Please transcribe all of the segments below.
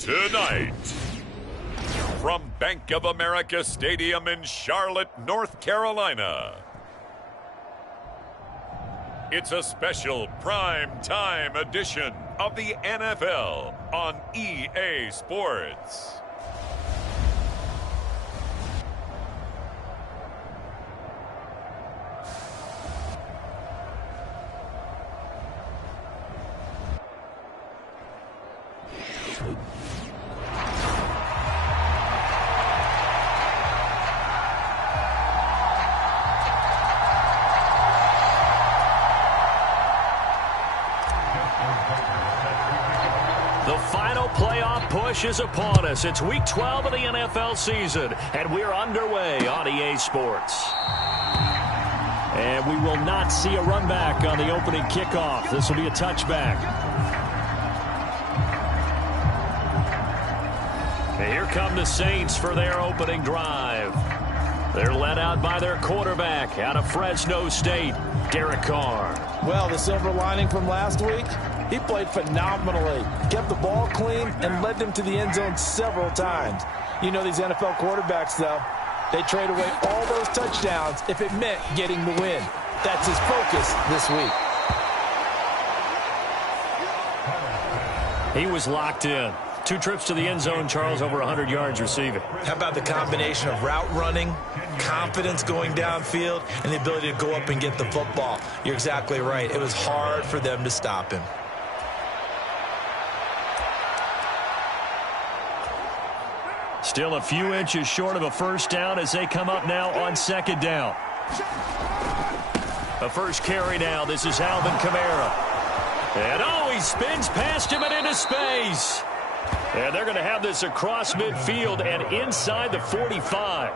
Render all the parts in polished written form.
Tonight, from Bank of America Stadium in Charlotte, North Carolina, it's a special prime time edition of the NFL on EA Sports. The final playoff push is upon us. It's Week 12 of the NFL season, and we're underway on EA Sports. And we will not see a run back on the opening kickoff. This will be a touchback. And here come the Saints for their opening drive. They're led out by their quarterback out of Fresno State, Derek Carr. Well, the silver lining from last week, he played phenomenally, kept the ball clean, and led them to the end zone several times. You know these NFL quarterbacks, though, they trade away all those touchdowns if it meant getting the win. That's his focus this week. He was locked in. 2 trips to the end zone, Charles, over 100 yards receiving. How about the combination of route running, confidence going downfield, and the ability to go up and get the football? You're exactly right. It was hard for them to stop him. Still a few inches short of a first down as they come up now on second down. A first carry now. This is Alvin Kamara. And he spins past him and into space. And they're going to have this across midfield and inside the 45.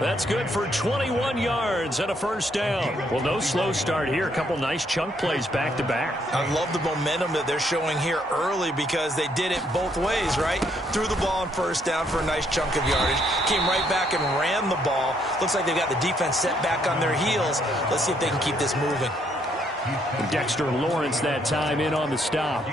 That's good for 21 yards and a first down. Well, no slow start here. A couple nice chunk plays back-to-back. I love the momentum that they're showing here early because they did it both ways, right? Threw the ball on first down for a nice chunk of yardage. Came right back and ran the ball. Looks like they've got the defense set back on their heels. Let's see if they can keep this moving. Dexter Lawrence that time in on the stop.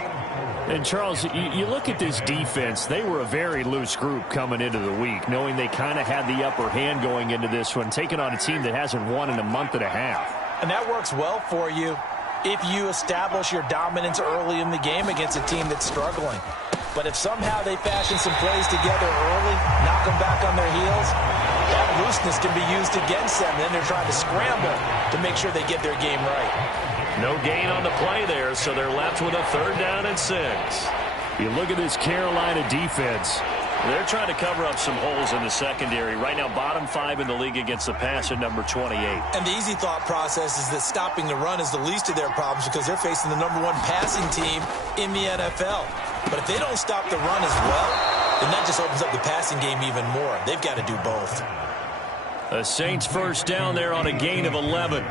And, Charles, you look at this defense, they were a very loose group coming into the week, knowing they kind of had the upper hand going into this one, taking on a team that hasn't won in a month and a half. And that works well for you if you establish your dominance early in the game against a team that's struggling. But if somehow they fashion some plays together early, knock them back on their heels, that looseness can be used against them. Then they're trying to scramble to make sure they get their game right. No gain on the play there, so they're left with a 3rd down and 6. You look at this Carolina defense. They're trying to cover up some holes in the secondary. Right now, bottom 5 in the league against the pass at number 28. And the easy thought process is that stopping the run is the least of their problems because they're facing the number 1 passing team in the NFL. But if they don't stop the run as well, then that just opens up the passing game even more. They've got to do both. The Saints first down there on a gain of 11.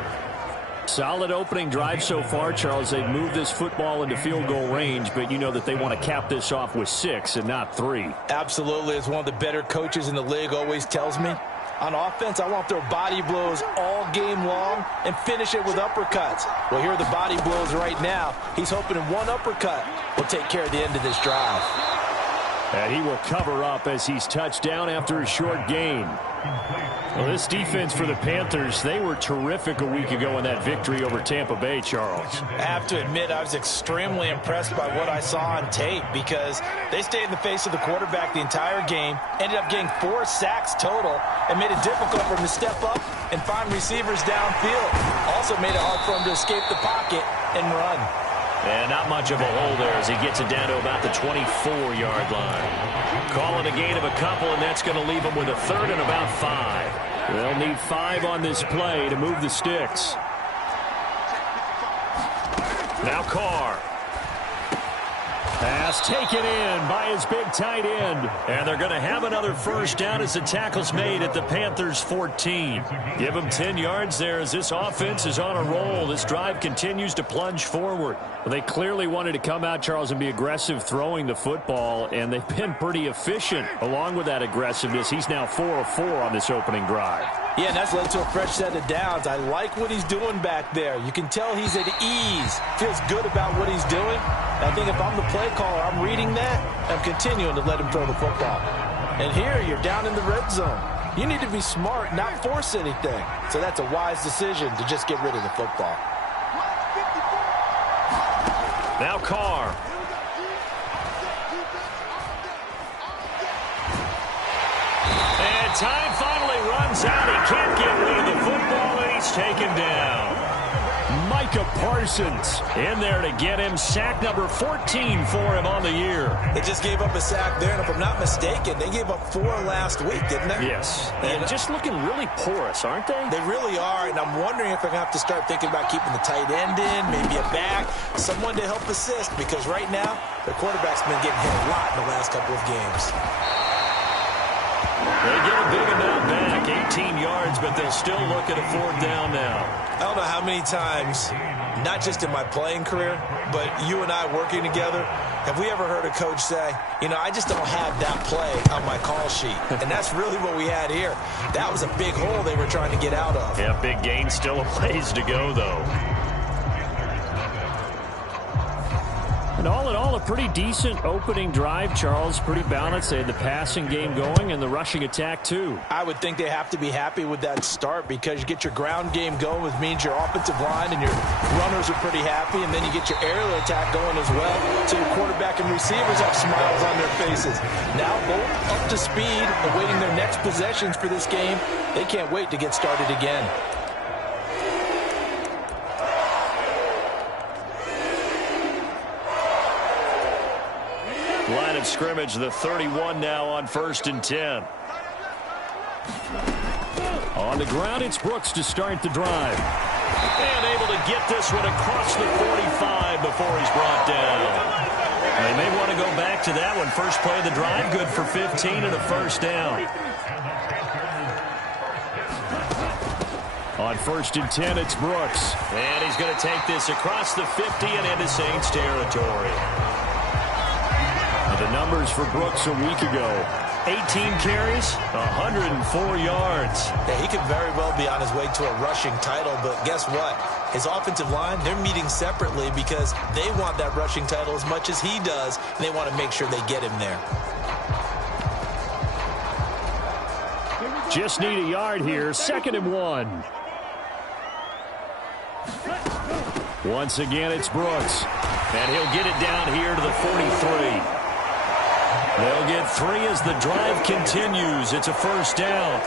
Solid opening drive so far, Charles. They've moved this football into field goal range, but you know that they want to cap this off with 6 and not 3. Absolutely. As one of the better coaches in the league always tells me, on offense, I want their body blows all game long and finish it with uppercuts. Well, here are the body blows right now. He's hoping in one uppercut will take care of the end of this drive. And he will cover up as he's touched down after a short gain. Well, this defense for the Panthers, they were terrific a week ago in that victory over Tampa Bay, Charles. I have to admit, I was extremely impressed by what I saw on tape because they stayed in the face of the quarterback the entire game, ended up getting 4 sacks total, and made it difficult for him to step up and find receivers downfield. Also made it hard for him to escape the pocket and run. And not much of a hole there as he gets it down to about the 24-yard line. Calling a gain of a couple, and that's going to leave him with a 3rd and about 5. They'll need 5 on this play to move the sticks. Now Carr. Pass taken in by his big tight end. And they're going to have another first down as the tackle's made at the Panthers' 14. Give them 10 yards there as this offense is on a roll. This drive continues to plunge forward. Well, they clearly wanted to come out, Charles, and be aggressive throwing the football, and they've been pretty efficient along with that aggressiveness. He's now 4 of 4 on this opening drive. Yeah, and that's led to a fresh set of downs. I like what he's doing back there. You can tell he's at ease. Feels good about what he's doing. I think if I'm the play caller, I'm reading that. I'm continuing to let him throw the football. And here, you're down in the red zone. You need to be smart, not force anything. So that's a wise decision to just get rid of the football. Now Carr. And time finally runs out. He can't get rid of the football, and he's taken down. Micah Parsons in there to get him. Sack number 14 for him on the year. They just gave up a sack there, and if I'm not mistaken, they gave up 4 last week, didn't they? Yes. And just looking really porous, aren't they? They really are, and I'm wondering if they're going to have to start thinking about keeping the tight end in, maybe a back, someone to help assist, because right now, their quarterback's been getting hit a lot in the last couple of games. They get a big amount back, 18 yards, but they'll still look at a 4th down now. I don't know how many times, not just in my playing career, but you and I working together, have we ever heard a coach say, you know, I just don't have that play on my call sheet. And that's really what we had here. That was a big hole they were trying to get out of. Yeah, big gain, still a ways to go, though. And all in all, a pretty decent opening drive, Charles. Pretty balanced. They had the passing game going and the rushing attack, too. I would think they have to be happy with that start because you get your ground game going, which means your offensive line and your runners are pretty happy, and then you get your aerial attack going as well. So your quarterback and receivers have smiles on their faces. Now both up to speed, awaiting their next possessions for this game. They can't wait to get started again. Line of scrimmage, the 31 now on 1st and 10. On the ground, it's Brooks to start the drive. And able to get this one across the 45 before he's brought down. They may want to go back to that one. First play of the drive, good for 15 and a 1st down. On 1st and 10, it's Brooks. And he's going to take this across the 50 and into Saints territory. The numbers for Brooks a week ago. 18 carries, 104 yards. Yeah, he could very well be on his way to a rushing title, but guess what? His offensive line, they're meeting separately because they want that rushing title as much as he does, and they want to make sure they get him there. Just need a yard here. 2nd and 1. Once again, it's Brooks. And he'll get it down here to the 43. They'll get 3 as the drive continues. It's a 1st down.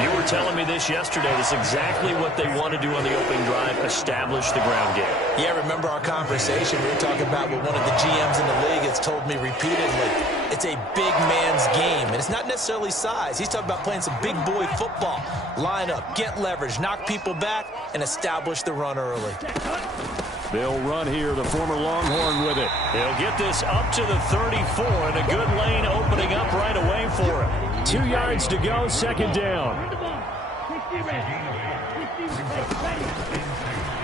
You were telling me this yesterday. That's exactly what they want to do on the opening drive, establish the ground game. Yeah, remember our conversation? We were talking about what one of the GMs in the league has told me repeatedly. It's a big man's game, and it's not necessarily size. He's talking about playing some big boy football. Line up, get leverage, knock people back, and establish the run early. They'll run here, the former Longhorn with it. They'll get this up to the 34, and a good lane opening up right away for him. 2 yards to go, 2nd down.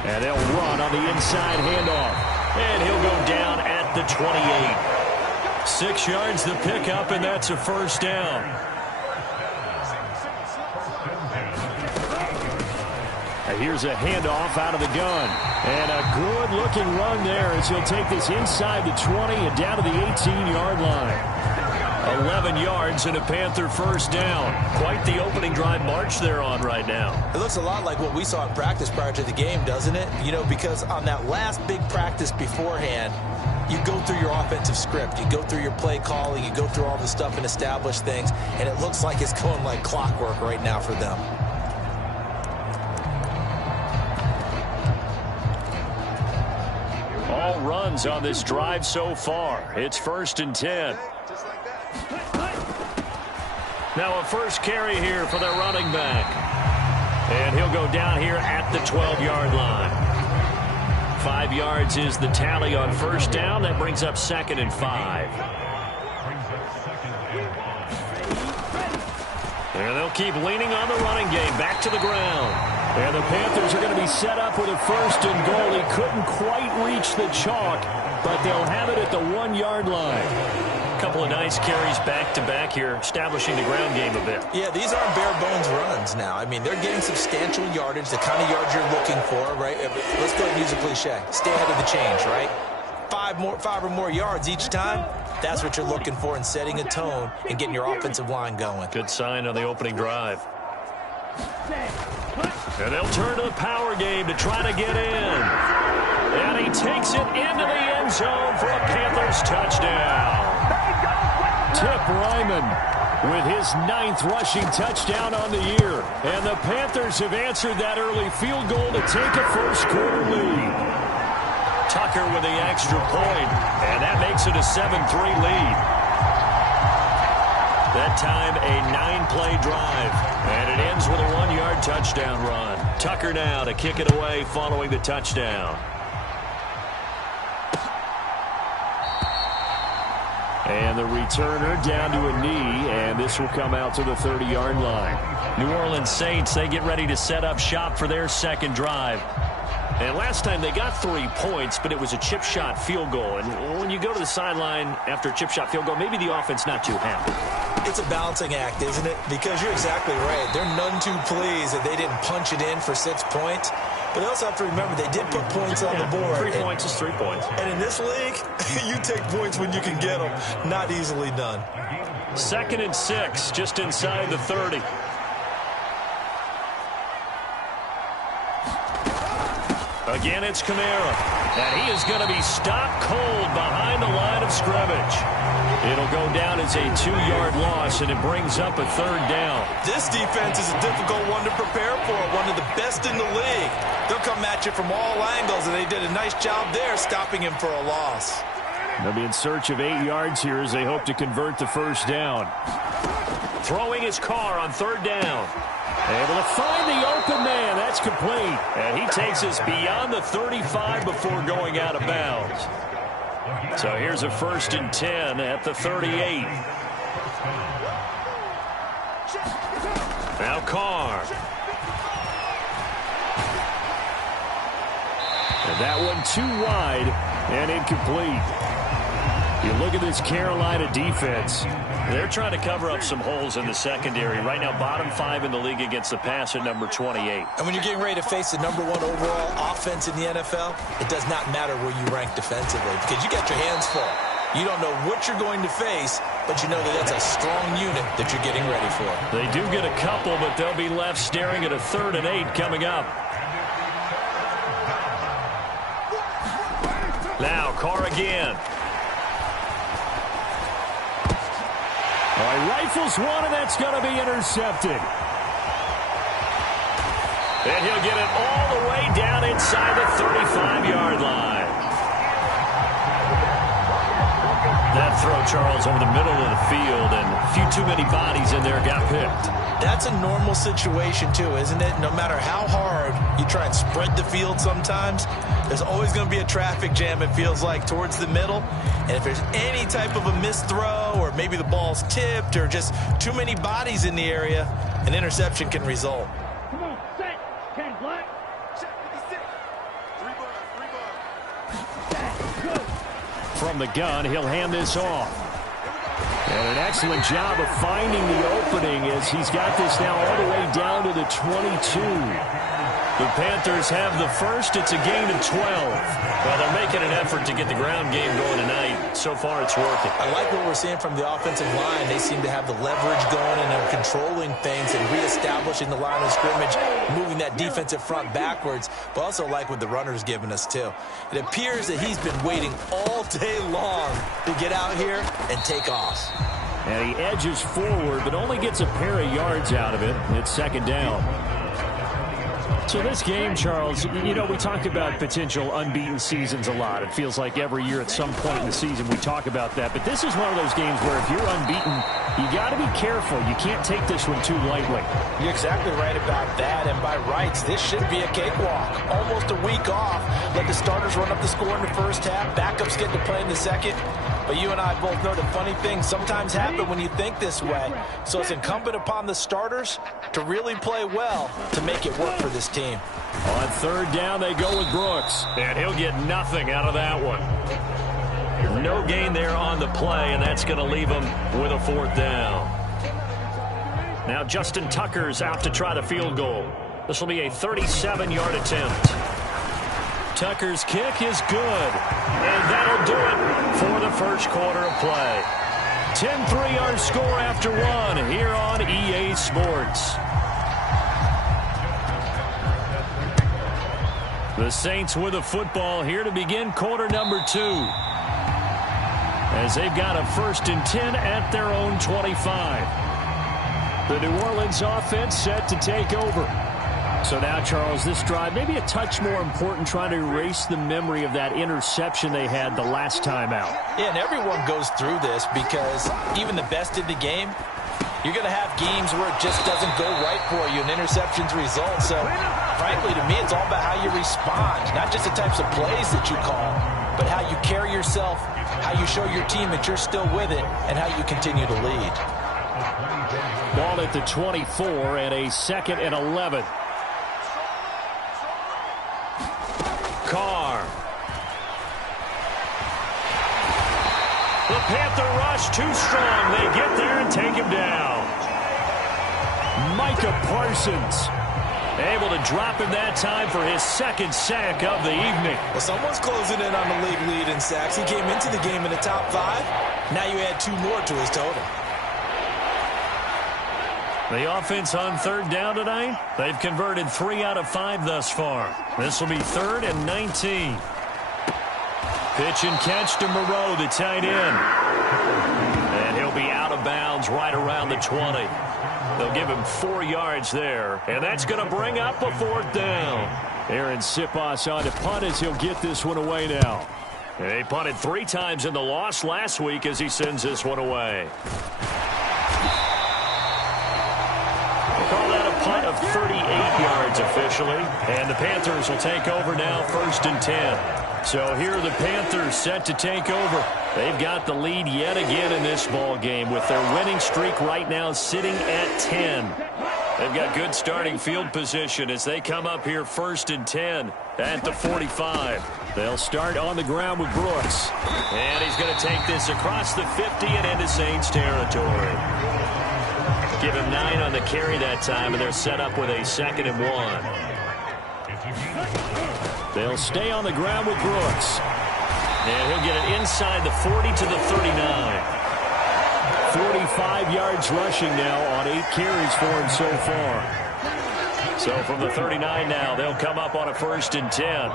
And they'll run on the inside handoff. And he'll go down at the 28. 6 yards the pickup, and that's a 1st down. Here's a handoff out of the gun. And a good-looking run there as he'll take this inside the 20 and down to the 18-yard line. 11 yards and a Panther 1st down. Quite the opening drive march they're on right now. It looks a lot like what we saw in practice prior to the game, doesn't it? You know, because on that last big practice beforehand, you go through your offensive script. You go through your play calling. You go through all the stuff and establish things. And it looks like it's going like clockwork right now for them. All runs on this drive so far. It's 1st and 10. Now a first carry here for their running back. And he'll go down here at the 12-yard line. 5 yards is the tally on 1st down. That brings up 2nd and 5. And they'll keep leaning on the running game. Back to the ground. And the Panthers are going to be set up with a 1st and goal. He couldn't quite reach the chalk, but they'll have it at the 1-yard line. A couple of nice carries back-to-back here, establishing the ground game a bit. Yeah, these aren't bare-bones runs now. I mean, they're getting substantial yardage, the kind of yards you're looking for, right? Let's go ahead and use a cliche. Stay ahead of the change, right? Five or more yards each time, that's what you're looking for in setting a tone and getting your offensive line going. Good sign on the opening drive. And they'll turn to the power game to try to get in. And he takes it into the end zone for a Panthers touchdown. Tip Ryman with his 9th rushing touchdown on the year. And the Panthers have answered that early field goal to take a first-quarter lead. Tucker with the extra point, and that makes it a 7-3 lead. That time, a 9-play drive, and it ends with a 1-yard touchdown run. Tucker now to kick it away following the touchdown. And the returner down to a knee, and this will come out to the 30-yard line. New Orleans Saints, they get ready to set up shop for their second drive. And last time they got 3 points, but it was a chip shot field goal. And when you go to the sideline after a chip shot field goal, maybe the offense not too happy. It's a balancing act, isn't it? Because you're exactly right. They're none too pleased that they didn't punch it in for 6 points. But they also have to remember they did put points on the board. 3 points is 3 points. And in this league, you take points when you can get them. Not easily done. 2nd and 6, just inside the 30. Again, it's Kamara. And he is going to be stopped cold behind the line of scrimmage. It'll go down as a 2-yard loss, and it brings up a 3rd down. This defense is a difficult one to prepare for, one of the best in the league. They'll come at you from all angles, and they did a nice job there stopping him for a loss. They'll be in search of 8 yards here as they hope to convert the first down. Throwing his car on 3rd down. Able to find the open man. That's complete. And he takes us beyond the 35 before going out of bounds. So here's a 1st and 10 at the 38. Now Carr. And that one too wide and incomplete. You look at this Carolina defense. They're trying to cover up some holes in the secondary. Right now, bottom 5 in the league against the pass at number 28. And when you're getting ready to face the #1 overall offense in the NFL, it does not matter where you rank defensively because you got your hands full. You don't know what you're going to face, but you know that that's a strong unit that you're getting ready for. They do get a couple, but they'll be left staring at a 3rd and 8 coming up. Now, Carr again. All right, rifles one, and that's going to be intercepted. And he'll get it all the way down inside the 35-yard line. That throw, Charles, over the middle of the field, and a few too many bodies in there got picked. That's a normal situation, too, isn't it? No matter how hard you try and spread the field sometimes, there's always going to be a traffic jam, it feels like, towards the middle. And if there's any type of a missed throw or maybe the ball's tipped or just too many bodies in the area, an interception can result. Come on, set, 10 black. Set 56. 3 ball. From the gun, he'll hand this off. And an excellent job of finding the opening as he's got this now all the way down to the 22. The Panthers have the first. It's a gain of 12. Well, they're making an effort to get the ground game going tonight. So far, it's working. I like what we're seeing from the offensive line. They seem to have the leverage going, and they're controlling things and reestablishing the line of scrimmage, moving that defensive front backwards, but also like what the runner's giving us, too. It appears that he's been waiting all day long to get out here and take off. And he edges forward, but only gets a pair of yards out of it. It's 2nd down. So this game, Charles, you know, we talk about potential unbeaten seasons a lot. It feels like every year at some point in the season we talk about that. But this is one of those games where if you're unbeaten, you got to be careful. You can't take this one too lightly. You're exactly right about that. And by rights, this should be a cakewalk. Almost a week off. Let the starters run up the score in the first half. Backups get to play in the second. But you and I both know the funny things sometimes happen when you think this way. So it's incumbent upon the starters to really play well to make it work for this team. On 3rd down, they go with Brooks. And he'll get nothing out of that one. No gain there on the play, and that's going to leave them with a 4th down. Now Justin Tucker's out to try the field goal. This will be a 37-yard attempt. Tucker's kick is good, and that'll do it for the first quarter of play. 10-3 our score after 1 here on EA Sports. The Saints with a football here to begin quarter number 2. As they've got a 1st and 10 at their own 25. The New Orleans offense set to take over. So now, Charles, this drive maybe a touch more important, trying to erase the memory of that interception they had the last time out. Yeah, and everyone goes through this because even the best in the game, you're going to have games where it just doesn't go right for you and interceptions result. So, frankly, to me, it's all about how you respond, not just the types of plays that you call, but how you carry yourself, how you show your team that you're still with it, and how you continue to lead. Ball at the 24 and a 2nd and 11. Carr. The Panther rush too strong. They get there and take him down. Micah Parsons able to drop him that time for his 2nd sack of the evening. Well, someone's closing in on the league lead in sacks. He came into the game in the top 5. Now you add 2 more to his total. The offense on 3rd down tonight, they've converted 3 out of 5 thus far. This will be 3rd and 19. Pitch and catch to Moreau, the tight end. And he'll be out of bounds right around the 20. They'll give him 4 yards there, and that's going to bring up a 4th down. Aaron Siposs on to punt as he'll get this one away now. And they punted 3 times in the loss last week as he sends this one away. Call that a punt of 38 yards officially. And the Panthers will take over now, 1st and 10. So here are the Panthers set to take over. They've got the lead yet again in this ball game with their winning streak right now sitting at 10. They've got good starting field position as they come up here 1st and 10 at the 45. They'll start on the ground with Brooks. And he's going to take this across the 50 and into Saints territory. Give him 9 on the carry that time, and they're set up with a 2nd and 1. They'll stay on the ground with Brooks. And he'll get it inside the 40 to the 39. 45 yards rushing now on 8 carries for him so far. So from the 39 now, they'll come up on a 1st and 10.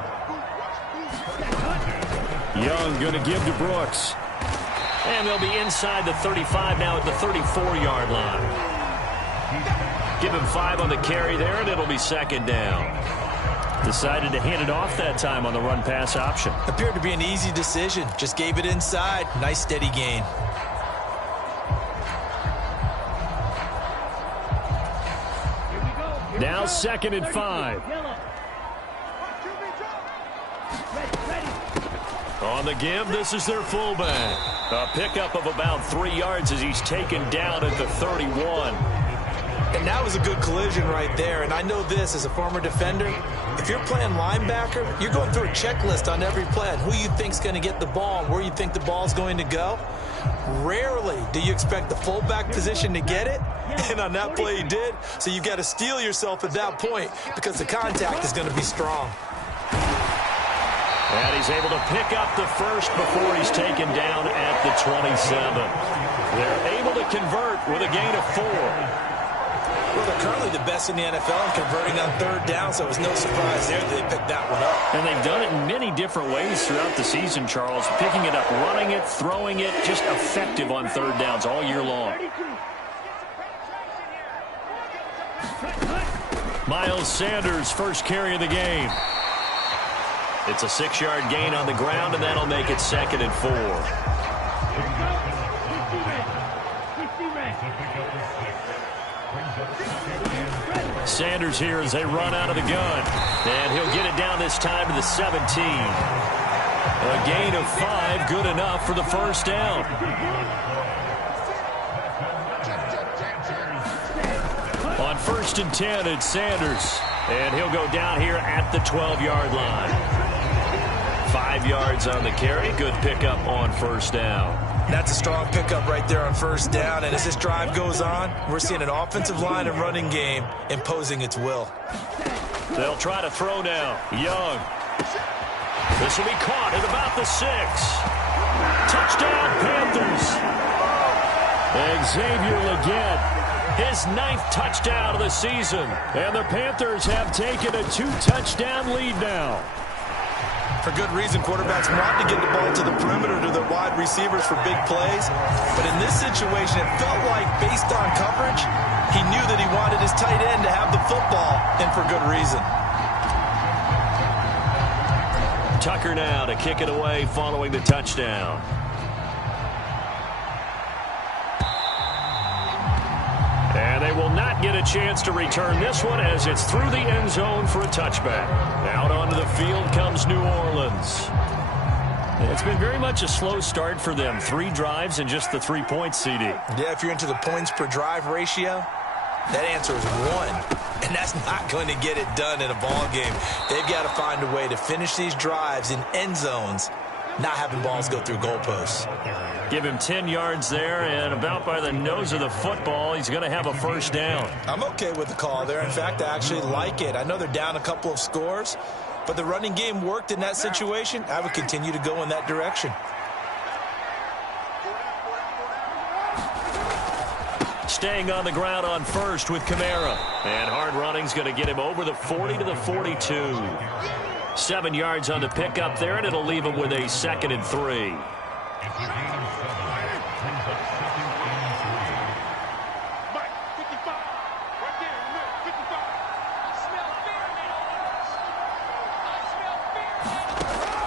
Young going to give to Brooks. And they'll be inside the 35 now at the 34-yard line. Give him 5 on the carry there, and it'll be 2nd down. Decided to hand it off that time on the run-pass option. Appeared to be an easy decision. Just gave it inside. Nice steady gain. Now 2nd and 5. On the give, this is their fullback. A pickup of about 3 yards as he's taken down at the 31. And that was a good collision right there. And I know this as a former defender. If you're playing linebacker, you're going through a checklist on every play on who you think's going to get the ball and where you think the ball's going to go. Rarely do you expect the fullback position to get it. And on that play he did. So you've got to steel yourself at that point because the contact is going to be strong. And he's able to pick up the 1st before he's taken down at the 27. They're able to convert with a gain of 4. Well, they're currently the best in the NFL in converting on 3rd down, so it was no surprise there that they picked that one up. And they've done it in many different ways throughout the season, Charles. Picking it up, running it, throwing it, just effective on 3rd downs all year long. Miles Sanders, first carry of the game. It's a 6-yard gain on the ground, and that'll make it 2nd and 4. Sanders here as they run out of the gun. And he'll get it down this time to the 17. A gain of 5, good enough for the 1st down. On 1st and 10, it's Sanders. And he'll go down here at the 12-yard line. 5 yards on the carry. Good pickup on first down. That's a strong pickup right there on first down. And as this drive goes on, we're seeing an offensive line and running game imposing its will. They'll try to throw now. Young. This will be caught at about the 6. Touchdown, Panthers. Xavier Legette, his 9th touchdown of the season. And the Panthers have taken a 2-touchdown lead now. For good reason, quarterbacks want to get the ball to the perimeter to their wide receivers for big plays. But in this situation, it felt like, based on coverage, he knew that he wanted his tight end to have the football, and for good reason. Tucker now to kick it away following the touchdown. And they will not get a chance to return this one as it's through the end zone for a touchback. Out onto the field comes New Orleans. It's been very much a slow start for them. 3 drives and just the 3 points, CD. Yeah, if you're into the points per drive ratio, that answer is 1. And that's not going to get it done in a ball game. They've got to find a way to finish these drives in end zones, not having balls go through goalposts. Give him 10 yards there, and about by the nose of the football, he's going to have a first down. I'm okay with the call there. In fact, I actually like it. I know they're down a couple of scores, but the running game worked in that situation. I would continue to go in that direction. Staying on the ground on first with Kamara. And hard running's going to get him over the 40 to the 42. 7 yards on the pickup there, and it'll leave him with a 2nd and 3.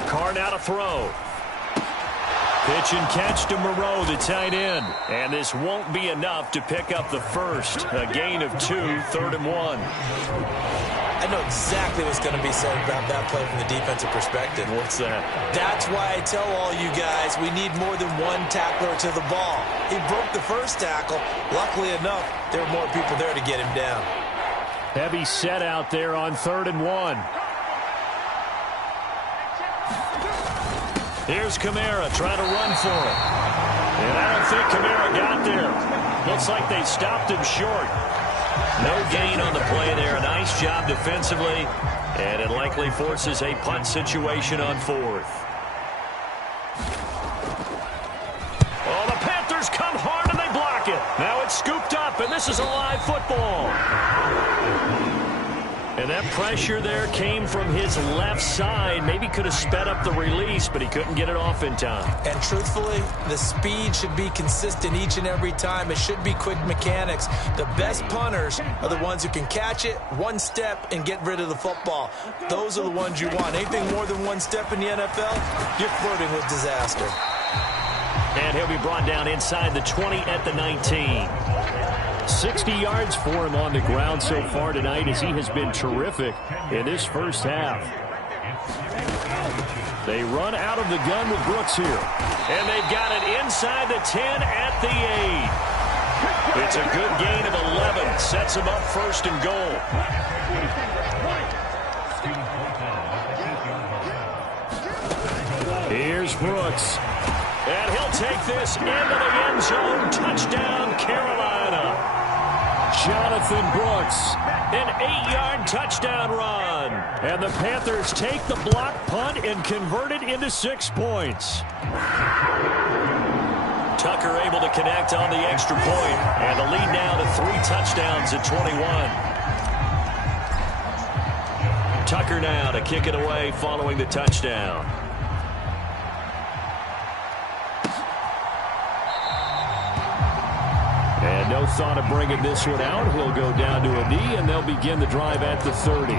Carr now to throw. Pitch and catch to Moreau, the tight end. And this won't be enough to pick up the first. A gain of 2, 3rd and 1. I know exactly what's going to be said about that play from the defensive perspective. What's that? That's why I tell all you guys we need more than one tackler to the ball. He broke the first tackle. Luckily enough, there were more people there to get him down. Heavy set out there on 3rd and 1. Here's Kamara trying to run for it. And I don't think Kamara got there. Looks like they stopped him short. No gain on the play there. A nice job defensively. And it likely forces a punt situation on 4th. Oh, the Panthers come hard and they block it. Now it's scooped up, and this is a live football. And that pressure there came from his left side. Maybe could have sped up the release, but he couldn't get it off in time. And truthfully, the speed should be consistent each and every time. It should be quick mechanics. The best punters are the ones who can catch it, one step, and get rid of the football. Those are the ones you want. Anything more than one step in the NFL, you're flirting with disaster. And he'll be brought down inside the 20 at the 19. 60 yards for him on the ground so far tonight as he has been terrific in this first half. They run out of the gun with Brooks here. And they've got it inside the 10 at the 8. It's a good gain of 11. Sets him up 1st and goal. Here's Brooks. And he'll take this into the end zone. Touchdown, Carolina. Jonathan Brooks, an 8-yard touchdown run. And the Panthers take the block punt and convert it into 6 points. Tucker able to connect on the extra point. And the lead now to 3 touchdowns at 21. Tucker now to kick it away following the touchdown. And no thought of bringing this one out. He'll go down to a knee, and they'll begin the drive at the 30.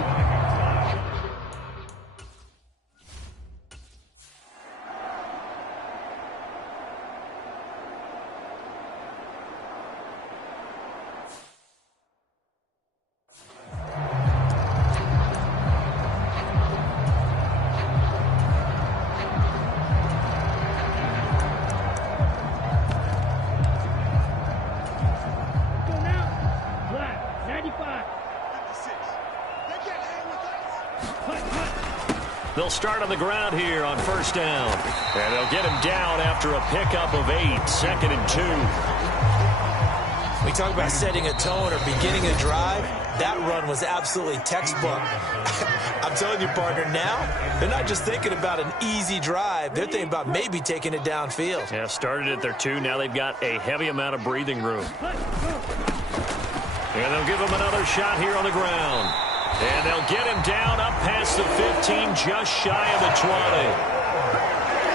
They'll start on the ground here on first down. And they'll get him down after a pickup of 8, 2nd and 2. We talk about setting a tone or beginning a drive. That run was absolutely textbook. I'm telling you, partner, now they're not just thinking about an easy drive. They're thinking about maybe taking it downfield. Yeah, started at their 2. Now they've got a heavy amount of breathing room. And they'll give him another shot here on the ground. And they'll get him down up past the 15, just shy of the 20.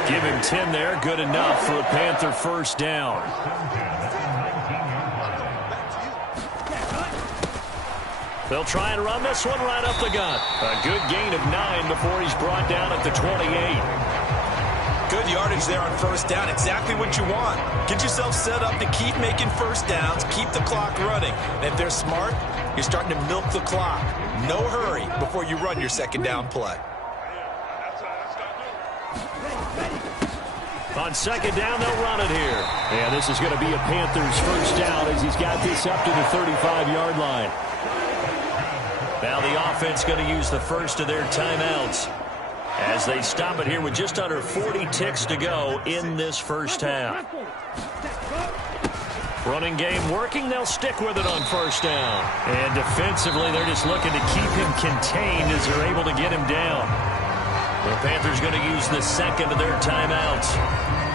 Give him 10 there, good enough for a Panther first down. They'll try and run this one right up the gut. A good gain of 9 before he's brought down at the 28. Good yardage there on first down. Exactly what you want. Get yourself set up to keep making first downs, keep the clock running. And if they're smart, you're starting to milk the clock. No hurry before you run your second down play. On second down, they'll run it here. And this is going to be a Panthers first down as he's got this up to the 35-yard line. Now the offense going to use the first of their timeouts as they stop it here with just under 40 ticks to go in this first half. Running game working. They'll stick with it on first down. And defensively, they're just looking to keep him contained as they're able to get him down. The Panthers going to use the second of their timeouts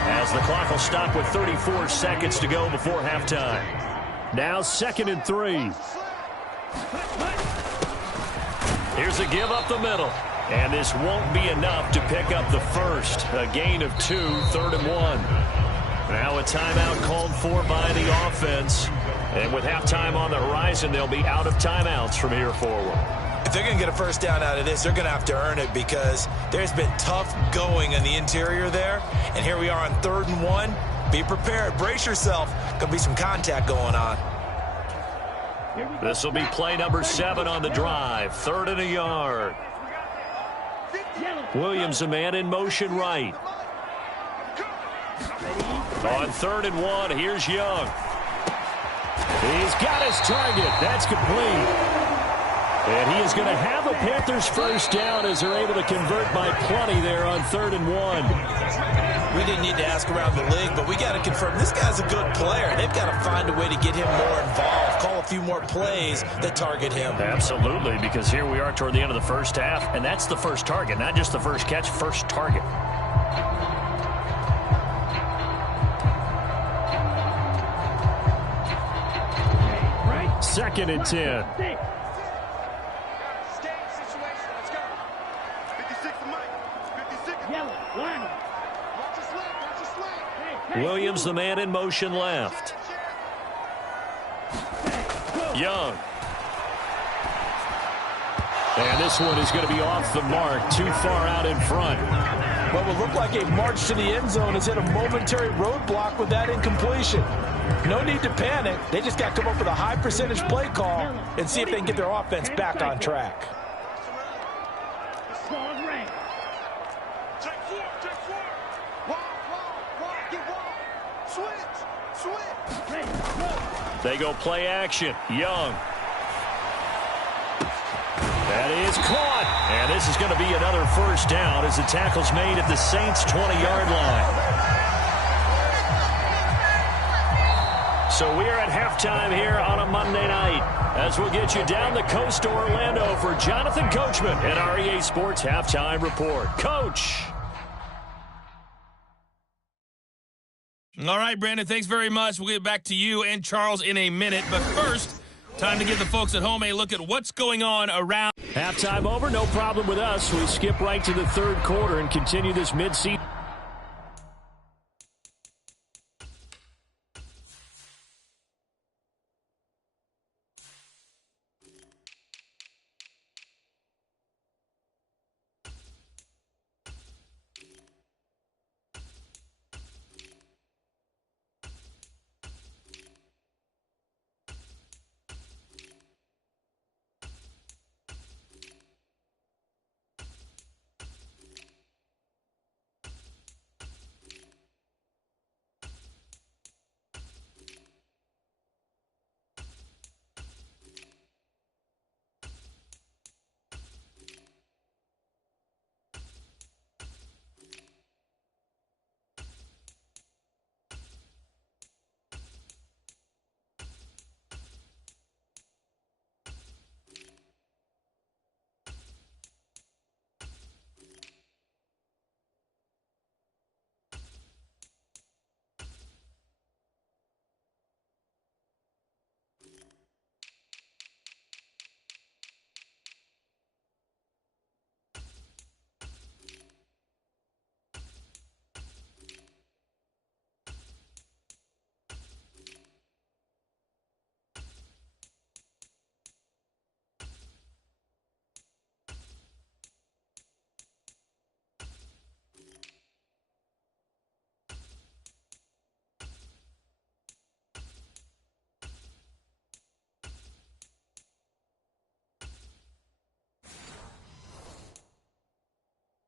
as the clock will stop with 34 seconds to go before halftime. Now 2nd and 3. Here's a give up the middle. And this won't be enough to pick up the first. A gain of 2, 3rd and 1. Now a timeout called for by the offense. And with halftime on the horizon, they'll be out of timeouts from here forward. If they're going to get a first down out of this, they're going to have to earn it because there's been tough going in the interior there. And here we are on 3rd and 1. Be prepared. Brace yourself. Going to be some contact going on. This will be play number 7 on the drive. 3rd and a yard. Williams, a man in motion right. On 3rd and 1, here's Young. He's got his target. That's complete. And he is going to have a Panthers first down as they're able to convert by plenty there on 3rd and 1. We didn't need to ask around the league, but we got to confirm this guy's a good player. They've got to find a way to get him more involved, call a few more plays that target him. Absolutely, because here we are toward the end of the first half, and that's the first target, not just the first catch, first target. Second and 10. Williams, the man in motion left. Young. And this one is going to be off the mark, too far out in front. What will look like a march to the end zone is hit a momentary roadblock with that incompletion. No need to panic. They just got to come up with a high percentage play call and see if they can get their offense back on track. They go play action. Young. That is caught. And this is going to be another first down as the tackle's made at the Saints' 20-yard line. So we are at halftime here on a Monday night as we'll get you down the coast to Orlando for Jonathan Coachman and our EA Sports Halftime Report. Coach. All right, Brandon, thanks very much. We'll get back to you and Charles in a minute. But first, time to give the folks at home a look at what's going on around. Halftime over, no problem with us. We skip right to the 3rd quarter and continue this mid-season.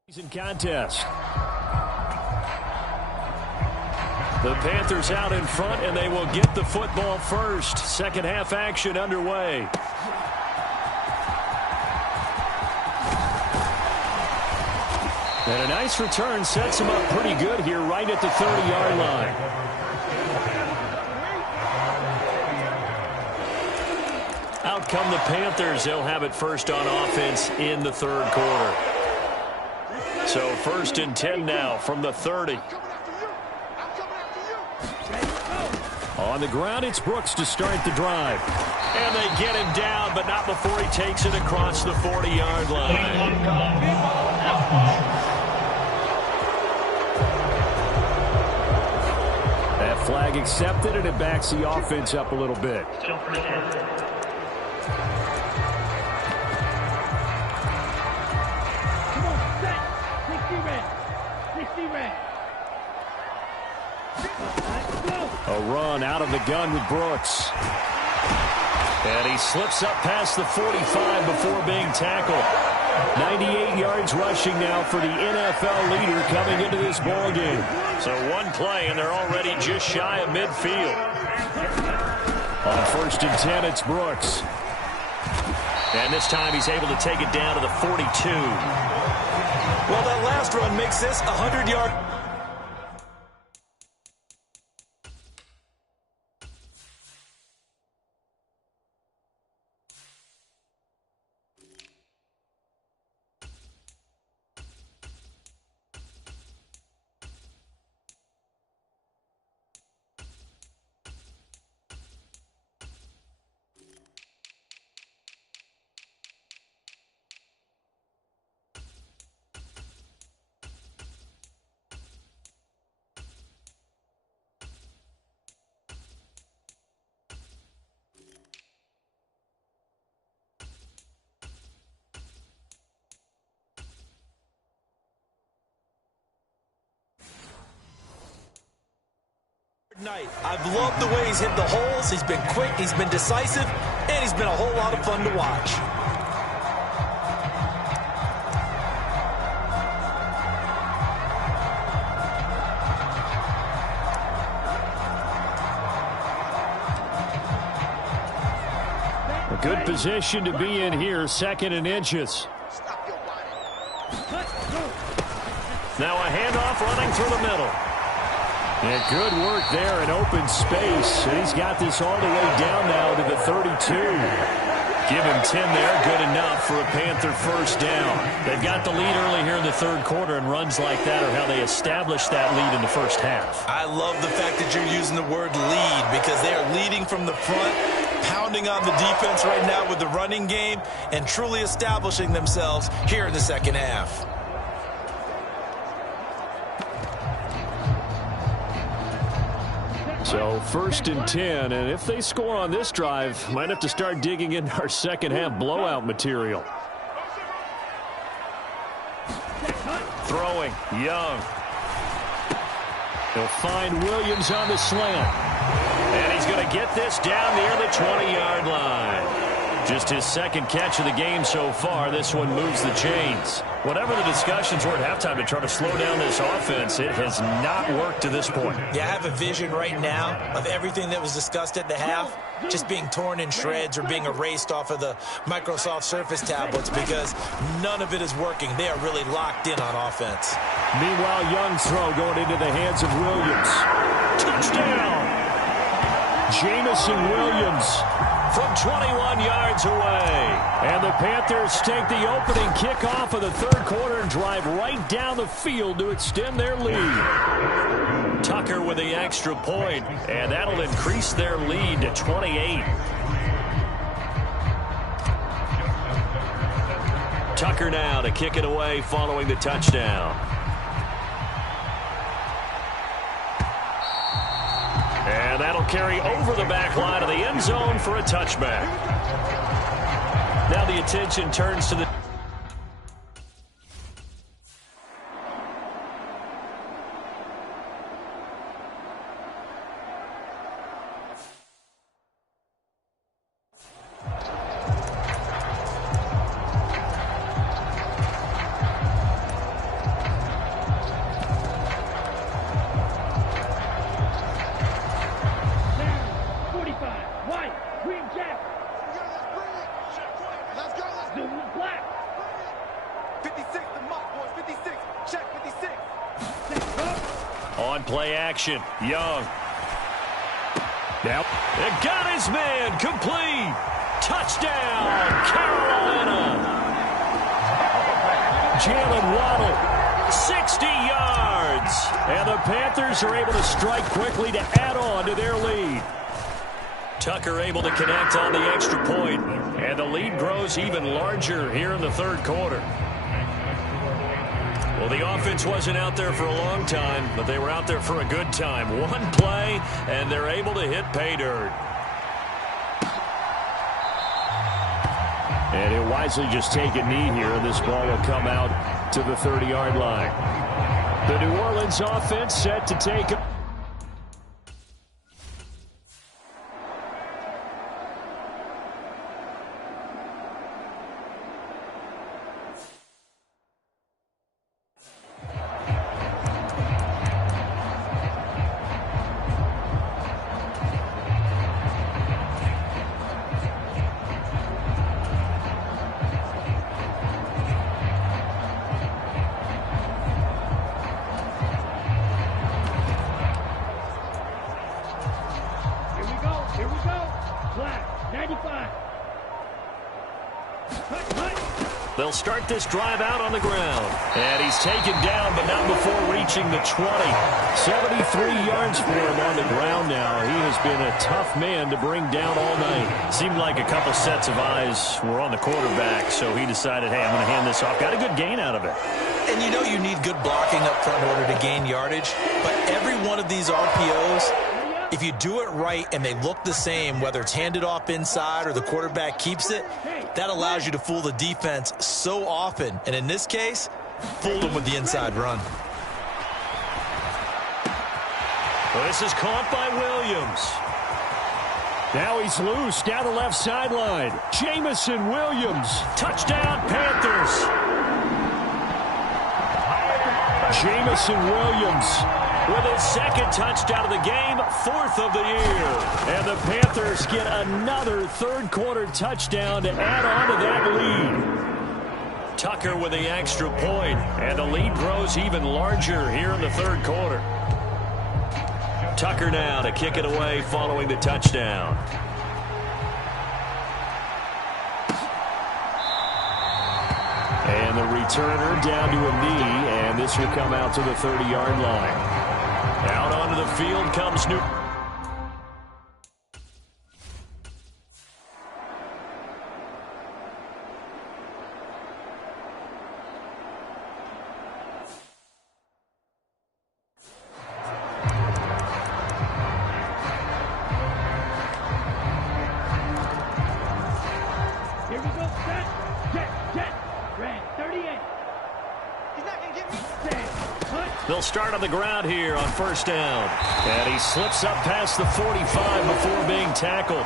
Contest. The Panthers out in front, and they will get the football first. Second half action underway. And a nice return sets him up pretty good here right at the 30-yard line. Out come the Panthers. They'll have it first on offense in the third quarter. So 1st and 10 now from the 30. On the ground, it's Brooks to start the drive. And they get him down, but not before he takes it across the 40-yard line. That flag accepted, and it backs the offense up a little bit. A run out of the gun with Brooks. And he slips up past the 45 before being tackled. 98 yards rushing now for the NFL leader coming into this ball game. So one play, and they're already just shy of midfield. On 1st and 10, it's Brooks. And this time he's able to take it down to the 42. Well, that last run makes this 100-yard. Night. I've loved the way he's hit the holes. He's been quick, he's been decisive, and he's been a whole lot of fun to watch. A good position to be in here, 2nd and inches. Now a handoff running through the middle. And good work there in open space. And he's got this all the way down now to the 32. Give him 10 there. Good enough for a Panther first down. They've got the lead early here in the third quarter, and runs like that are how they establish that lead in the first half. I love the fact that you're using the word lead, because they are leading from the front, pounding on the defense right now with the running game, and truly establishing themselves here in the second half. So 1st and 10, and if they score on this drive, might have to start digging into our second half blowout material. Throwing, Young. He'll find Williams on the slant. And he's going to get this down near the 20-yard line. Just his second catch of the game so far. This one moves the chains. Whatever the discussions were at halftime to try to slow down this offense, it has not worked to this point. Yeah, I have a vision right now of everything that was discussed at the half just being torn in shreds or being erased off of the Microsoft Surface tablets, because none of it is working. They are really locked in on offense. Meanwhile, Young's throw going into the hands of Williams. Touchdown! Jamison Williams from 21 yards away. And the Panthers take the opening kickoff of the third quarter and drive right down the field to extend their lead. Tucker with the extra point, and that'll increase their lead to 28. Tucker now to kick it away following the touchdown. And that'll carry over the back line of the end zone for a touchback. Now the attention turns to the... On play action, Young. Now, it got his man, complete. Touchdown, Carolina. Jalen Waddle, 60 yards. And the Panthers are able to strike quickly to add on to their lead. Tucker able to connect on the extra point, and the lead grows even larger here in the third quarter. Well, the offense wasn't out there for a long time, but they were out there for a good time. One play, and they're able to hit pay dirt. And he'll wisely just take a knee here, and this ball will come out to the 30-yard line. The New Orleans offense set to take a... They'll start this drive out on the ground. And he's taken down, but not before reaching the 20. 73 yards for him on the ground now. He has been a tough man to bring down all night. Seemed like a couple sets of eyes were on the quarterback, so he decided, hey, I'm going to hand this off. Got a good gain out of it. And you know you need good blocking up front in order to gain yardage, but every one of these RPOs, if you do it right and they look the same, whether it's handed off inside or the quarterback keeps it, that allows you to fool the defense so often. And in this case, fooled them with the inside run. Well, this is caught by Williams. Now he's loose down the left sideline. Jamison Williams. Touchdown, Panthers. Jamison Williams with his second touchdown of the game, 4th of the year. And the Panthers get another third-quarter touchdown to add on to that lead. Tucker with the extra point, and the lead grows even larger here in the third quarter. Tucker now to kick it away following the touchdown. And the returner down to a knee, and this will come out to the 30-yard line. Out onto the field comes New. Here we go, set, jet, red 38. He's not going to get me. They'll start on the ground here on first down. And he slips up past the 45 before being tackled.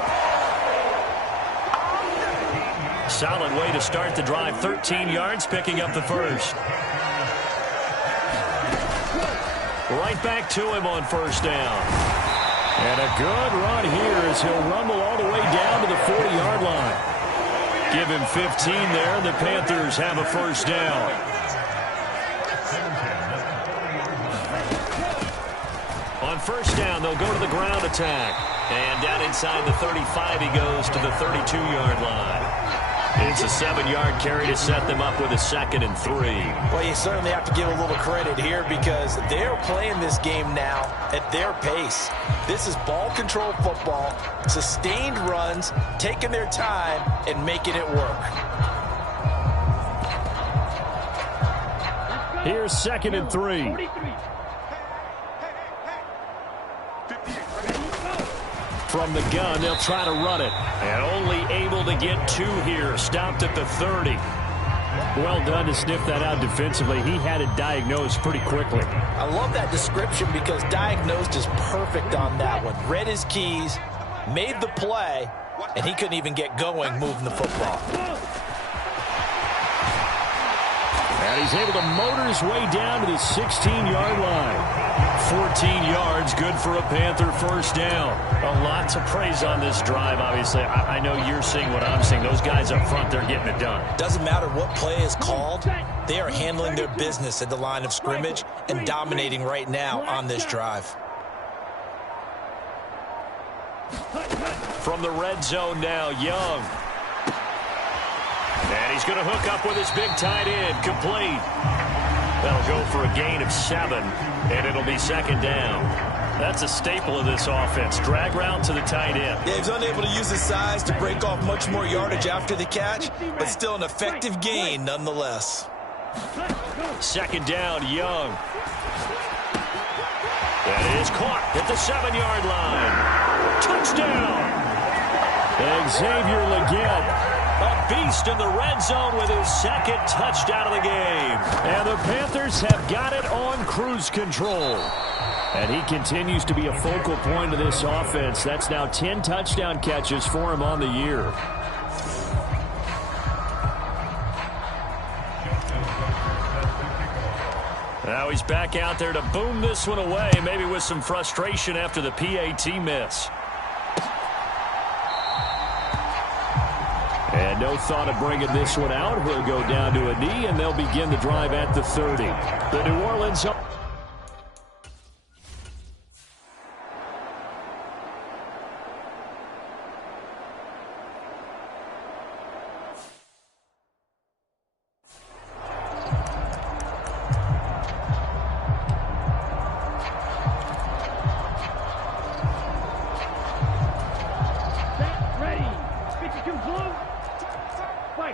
Solid way to start the drive. 13 yards, picking up the first. Right back to him on first down. And a good run here as he'll rumble all the way down to the 40-yard line. Give him 15 there, and the Panthers have a first down. On first down, they'll go to the ground attack. And down inside the 35, he goes to the 32-yard line. It's a 7-yard carry to set them up with a 2nd and 3. Well, you certainly have to give a little credit here because they're playing this game now at their pace. This is ball control football, sustained runs, taking their time and making it work. Here's 2nd and 3. 43. From the gun, they'll try to run it. And only able to get 2 here. Stopped at the 30. Well done to sniff that out defensively. He had it diagnosed pretty quickly. I love that description because diagnosed is perfect on that one. Read his keys, made the play, and he couldn't even get going moving the football. And he's able to motor his way down to the 16-yard line. 14 14 yards, good for a Panther first down. A lot to praise on this drive, obviously. I know you're seeing what I'm seeing. Those guys up front, they're getting it done. Doesn't matter what play is called. They are handling their business at the line of scrimmage and dominating right now on this drive. From the red zone now, Young. And he's going to hook up with his big tight end, complete. That'll go for a gain of 7, and it'll be second down. That's a staple of this offense. Drag route to the tight end. Yeah, he's unable to use his size to break off much more yardage after the catch, but still an effective gain nonetheless. Second down, Young. That is caught at the 7-yard line. Touchdown! Xavier Legette, a beast in the red zone with his second touchdown of the game. And the Panthers have got it on cruise control. And he continues to be a focal point of this offense. That's now 10 touchdown catches for him on the year. Now he's back out there to boom this one away, maybe with some frustration after the PAT miss. And no thought of bringing this one out. He'll go down to a knee, and they'll begin the drive at the 30. The New Orleans...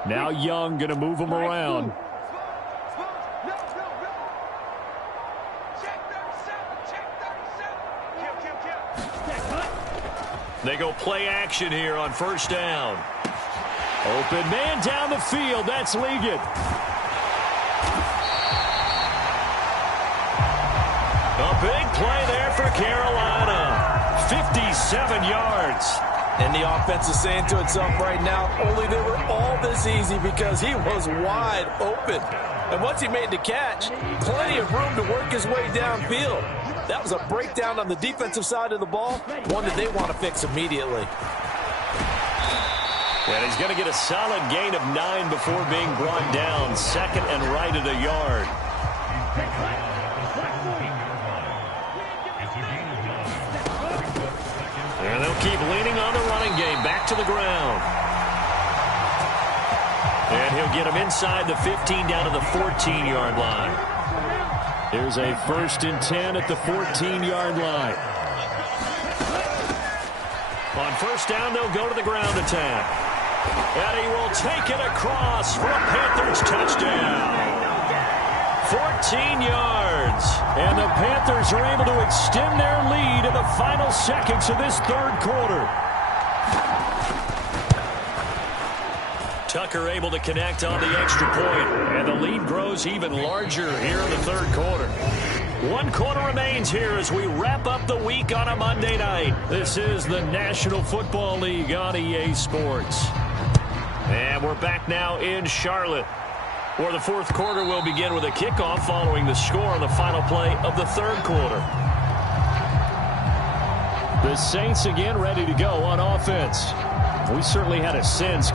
Now Young going to move him around. They go play action here on first down. Open man down the field. That's Ligon. A big play there for Carolina. 57 yards. And the offense is saying to itself right now, only they were all this easy because he was wide open. And once he made the catch, plenty of room to work his way downfield. That was a breakdown on the defensive side of the ball, one that they want to fix immediately. And he's going to get a solid gain of 9 before being brought down. Second and right at a yard. And they'll keep leaning on the running game. Back to the ground. And he'll get him inside the 15 down to the 14-yard line. Here's a 1st and 10 at the 14-yard line. On first down, they'll go to the ground attack. And he will take it across for a Panthers touchdown. 14 yards. And the Panthers are able to extend their lead in the final seconds of this third quarter. Tucker able to connect on the extra point, and the lead grows even larger here in the third quarter. 1 quarter remains here as we wrap up the week on a Monday night. This is the National Football League on EA Sports. And we're back now in Charlotte, where the fourth quarter will begin with a kickoff following the score on the final play of the third quarter. The Saints again ready to go on offense. We certainly had a sense.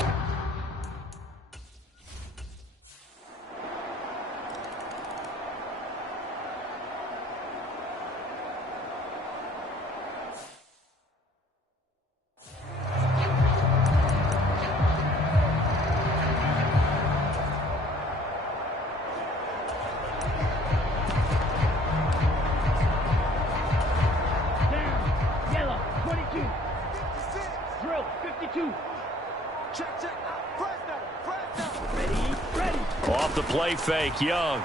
Off the play fake, Young.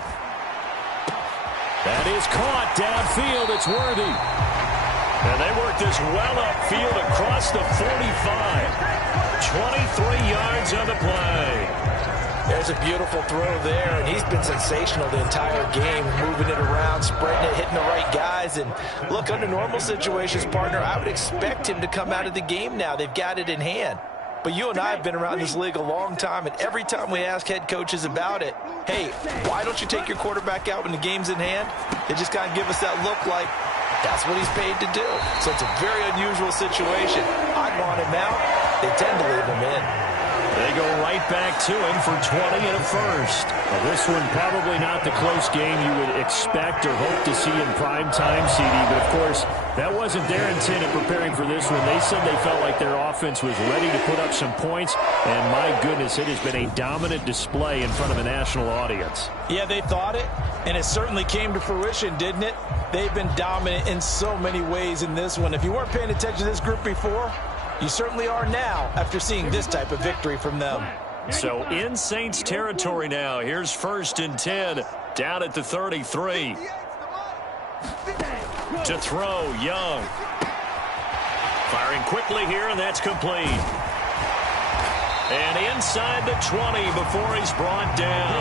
That is caught downfield. It's Worthy. And they work this well upfield across the 45. 23 yards on the play. There's a beautiful throw there, and he's been sensational the entire game, moving it around, spreading it, hitting the right guys. And look, under normal situations, partner, I would expect him to come out of the game now. They've got it in hand. But you and I have been around this league a long time, and every time we ask head coaches about it, hey, why don't you take your quarterback out when the game's in hand? They just kind of give us that look like, That's what he's paid to do. So it's a very unusual situation. I'd want him out. They tend to leave him in. They go right back to him for 20 and a first. Well, this one probably not the close game you would expect or hope to see in prime time, CD. But, of course, that wasn't their intent in preparing for this one. They said they felt like their offense was ready to put up some points. And, my goodness, it has been a dominant display in front of a national audience. Yeah, they thought it, and it certainly came to fruition, didn't it? They've been dominant in so many ways in this one. If you weren't paying attention to this group before, you certainly are now after seeing this type of victory from them. So in Saints territory now. Here's 1st and 10 down at the 33. To throw, Young. Firing quickly here, and that's complete. And inside the 20 before he's brought down.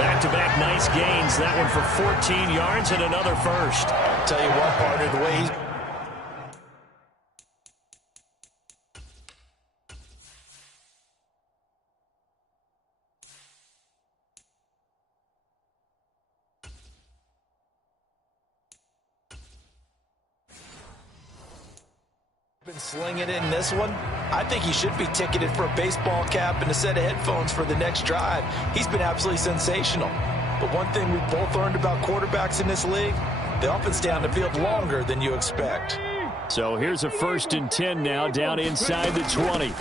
Back-to-back nice gains. That one for 14 yards and another first. I'll tell you what, partner, the way he's been slinging it in this one. I think he should be ticketed for a baseball cap and a set of headphones for the next drive. He's been absolutely sensational. But one thing we've both learned about quarterbacks in this league, they often stay on the field longer than you expect. So here's a 1st and 10 now down inside the 20.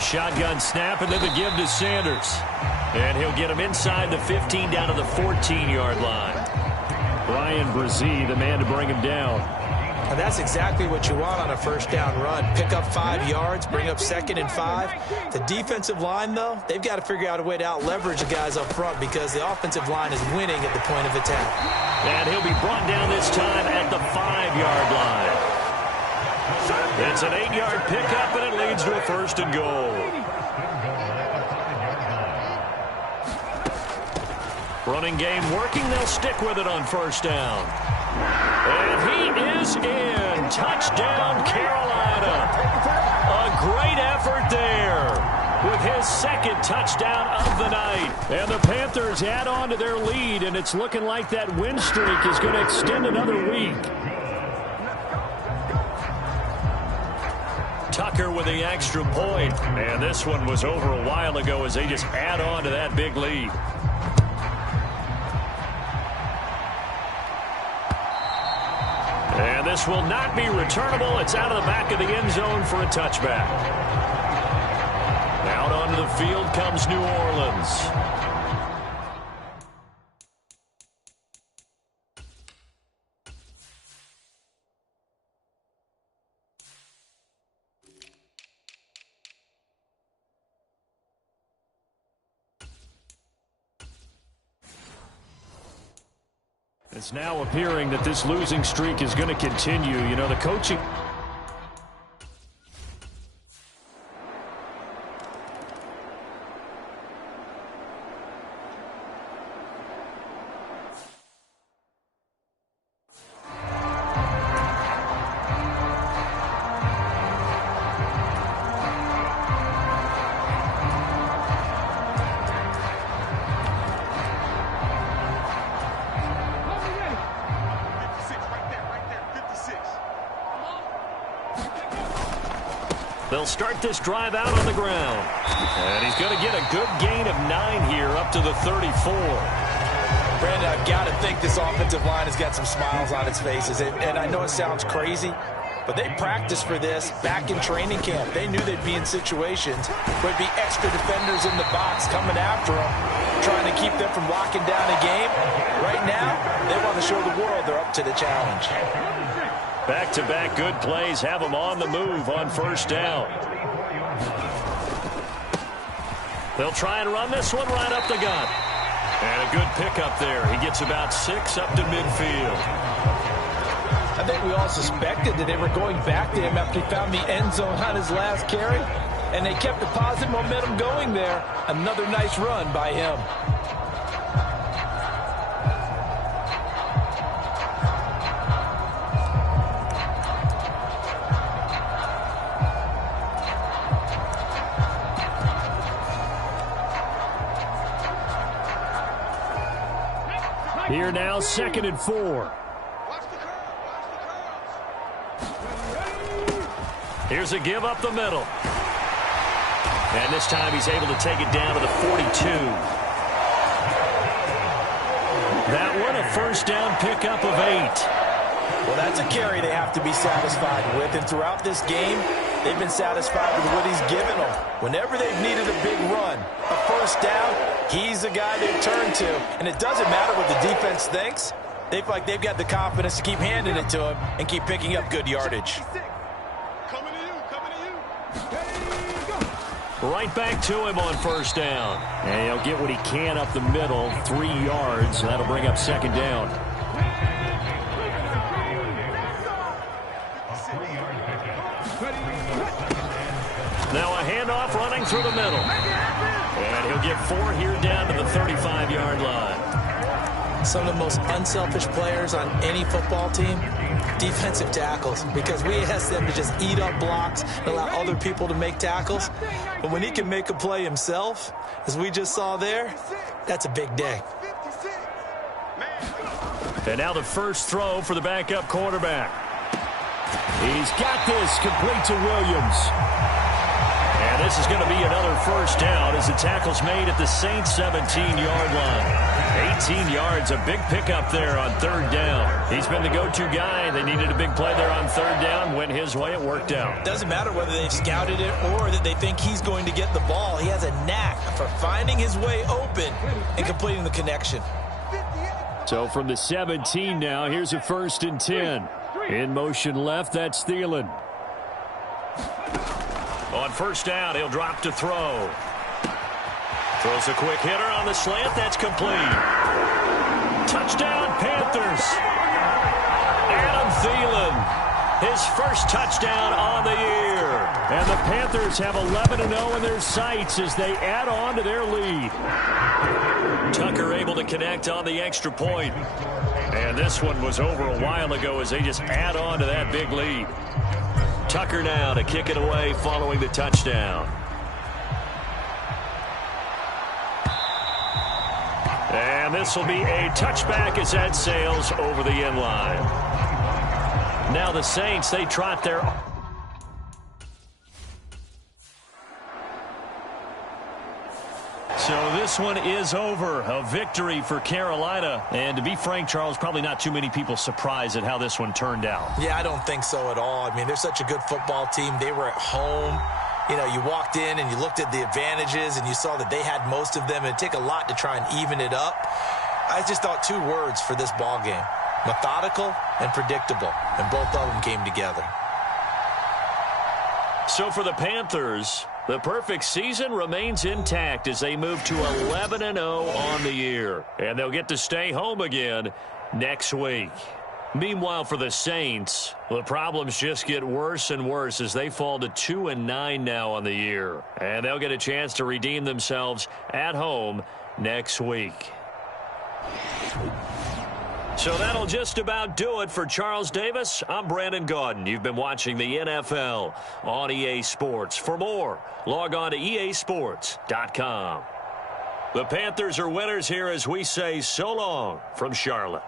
Shotgun snap and then the give to Sanders. And he'll get him inside the 15 down to the 14-yard line. Brian Brzee, the man to bring him down. And that's exactly what you want on a first down run. Pick up 5 yards, bring up 2nd and 5. The defensive line, though, they've got to figure out a way to out-leverage the guys up front because the offensive line is winning at the point of attack. And he'll be brought down this time at the 5-yard line. It's an 8-yard pickup, and it leads to a 1st and goal. Running game working. They'll stick with it on 1st down. And he is in. Touchdown, Carolina. A great effort there with his 2nd touchdown of the night. And the Panthers add on to their lead, and it's looking like that win streak is going to extend another week. Tucker with the extra point. And this one was over a while ago as they just add on to that big lead. And this will not be returnable. It's out of the back of the end zone for a touchback. Out onto the field comes New Orleans. It's now appearing that this losing streak is going to continue. You know, the coaching... They'll start this drive out on the ground. And he's going to get a good gain of 9 here up to the 34. Brandon, I've got to think this offensive line has got some smiles on its faces. And I know it sounds crazy, but they practiced for this back in training camp. They knew they'd be in situations where there'd be extra defenders in the box coming after them, trying to keep them from locking down a game. Right now, they want to show the world they're up to the challenge. Back-to-back good plays have them on the move on 1st down. They'll try and run this one right up the gut. And a good pickup there. He gets about 6 up to midfield. I think we all suspected that they were going back to him after he found the end zone on his last carry. And they kept the positive momentum going there. Another nice run by him. Here now, 2nd and 4. Here's a give up the middle. And this time he's able to take it down to the 42. That one a first down pickup of 8. Well, that's a carry they have to be satisfied with. And throughout this game, they've been satisfied with what he's given them. Whenever they've needed a big run, a first down, he's the guy they've turned to. And it doesn't matter what the defense thinks. They feel like they've got the confidence to keep handing it to him and keep picking up good yardage. Right back to him on first down. And he'll get what he can up the middle, 3 yards. And that'll bring up second down. Now a handoff running through the middle. And he'll get 4 here down to the 35-yard line. Some of the most unselfish players on any football team, defensive tackles, because we ask them to just eat up blocks and allow other people to make tackles. But when he can make a play himself, as we just saw there, that's a big day. And now the first throw for the backup quarterback. He's got this complete to Williams. And this is going to be another first down as the tackle's made at the Saints' 17-yard line. 18 yards, a big pickup there on third down. He's been the go-to guy. They needed a big play there on third down. Went his way. It worked out. Doesn't matter whether they've scouted it or that they think he's going to get the ball. He has a knack for finding his way open and completing the connection. So from the 17 now, here's a 1st and 10. In motion left, that's Thielen. On first down, he'll drop to throw. Throws a quick hitter on the slant. That's complete. Touchdown, Panthers. Adam Thielen, his first touchdown on the year. And the Panthers have 11-0 in their sights as they add on to their lead. Tucker able to connect on the extra point. And this one was over a while ago as they just add on to that big lead. Tucker now to kick it away following the touchdown. And this will be a touchback as that sails over the end line. Now the Saints, they trot their... So this one is over. A victory for Carolina. And to be frank, Charles, probably not too many people surprised at how this one turned out. Yeah, I don't think so at all. I mean, they're such a good football team. They were at home. You know, you walked in and you looked at the advantages and you saw that they had most of them. It'd take a lot to try and even it up. I just thought 2 words for this ball game: methodical and predictable. And both of them came together. So for the Panthers, the perfect season remains intact as they move to 11-0 on the year. And they'll get to stay home again next week. Meanwhile, for the Saints, the problems just get worse and worse as they fall to 2-9 now on the year. And they'll get a chance to redeem themselves at home next week. So that'll just about do it for Charles Davis. I'm Brandon Gaudin. You've been watching the NFL on EA Sports. For more, log on to easports.com. The Panthers are winners here as we say so long from Charlotte.